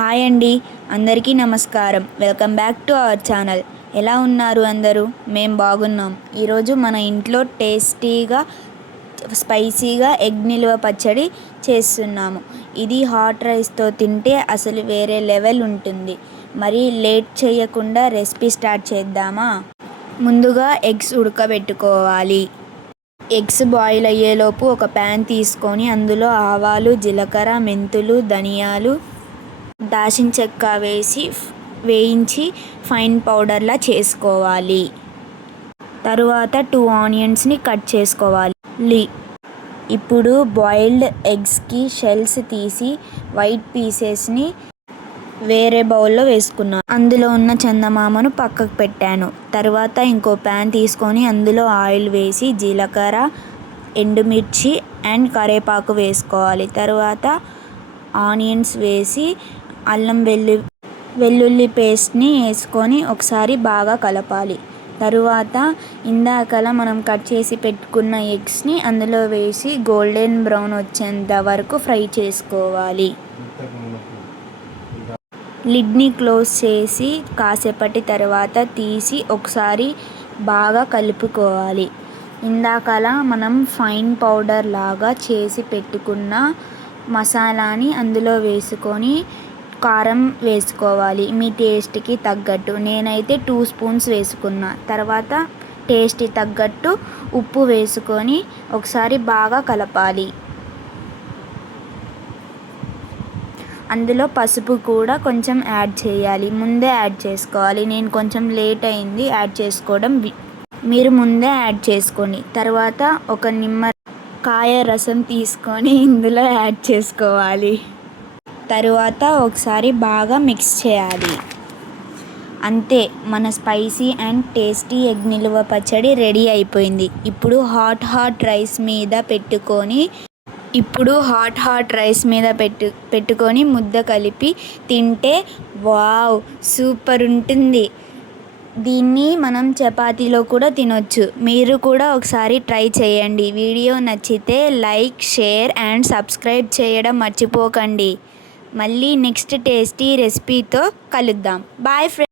Hi అండి, అందరికీ నమస్కారం. Welcome back to our channel. ఎలా ఉన్నారు అందరూ? మేము బాగున్నాం. ఈరోజు మన ఇంట్లో టేస్టీగా స్పైసీగా ఎగ్ నిల్వ పచ్చడి చేస్తున్నాము. ఇది హాట్ రైస్తో తింటే అసలు వేరే లెవెల్ ఉంటుంది. మరి లేట్ చేయకుండా రెసిపీ స్టార్ట్ చేద్దామా? ముందుగా ఎగ్స్ ఉడకబెట్టుకోవాలి. ఎగ్స్ బాయిల్ అయ్యేలోపు ఒక ప్యాన్ తీసుకొని అందులో ఆవాలు, జీలకర్ర, మెంతులు, ధనియాలు, దాల్చిన చెక్క వేయించి ఫైన్ పౌడర్లా చేసుకోవాలి. తరువాత 2 ఆనియన్స్ని కట్ చేసుకోవాలి. ఇప్పుడు బాయిల్డ్ ఎగ్స్కి షెల్స్ తీసి వైట్ పీసెస్ని వేరే బౌల్లో వేసుకున్నాను. అందులో ఉన్న చందమామను పక్కకు పెట్టాను. తర్వాత ఇంకో ప్యాన్ తీసుకొని అందులో ఆయిల్ వేసి జీలకర్ర, ఎండుమిర్చి అండ్ కరివేపాకు వేసుకోవాలి. తర్వాత ఆనియన్స్ వేసి అల్లం వెల్లుల్లి పేస్ట్ని వేసుకొని ఒకసారి బాగా కలపాలి. తరువాత ఇందాకలా మనం కట్ చేసి పెట్టుకున్న ఎగ్స్ని అందులో వేసి గోల్డెన్ బ్రౌన్ వచ్చేంత వరకు ఫ్రై చేసుకోవాలి. లిడ్ని క్లోజ్ చేసి కాసేపటి తర్వాత తీసి ఒకసారి బాగా కలుపుకోవాలి. ఇందాకలా మనం ఫైన్ పౌడర్ లాగా చేసి పెట్టుకున్న మసాలాని అందులో వేసుకొని కారం వేసుకోవాలి మీ టేస్ట్కి తగ్గట్టు. నేనైతే 2 స్పూన్స్ వేసుకున్నా. తర్వాత టేస్ట్కి తగ్గట్టు ఉప్పు వేసుకొని ఒకసారి బాగా కలపాలి. అందులో పసుపు కూడా కొంచెం యాడ్ చేయాలి. ముందే యాడ్ చేసుకోవాలి. నేను కొంచెం లేట్ అయింది యాడ్ చేసుకోవడం, మీరు ముందే యాడ్ చేసుకోండి. తర్వాత ఒక నిమ్మకాయ రసం తీసుకొని ఇందులో యాడ్ చేసుకోవాలి. తరువాత ఒకసారి బాగా మిక్స్ చేయాలి. అంతే, మన స్పైసీ అండ్ టేస్టీ ఎగ్ నిల్వ పచ్చడి రెడీ అయిపోయింది. ఇప్పుడు హాట్ రైస్ మీద పెట్టుకొని ముద్ద కలిపి తింటే వావ్ సూపర్ ఉంటుంది. దీన్ని మనం చపాతీలో కూడా తినొచ్చు. మీరు కూడా ఒకసారి ట్రై చేయండి. వీడియో నచ్చితే లైక్, షేర్ అండ్ సబ్స్క్రైబ్ చేయడం మర్చిపోకండి. మళ్ళీ నెక్స్ట్ టేస్టీ రెసిపీతో కలుద్దాం. Bye friends.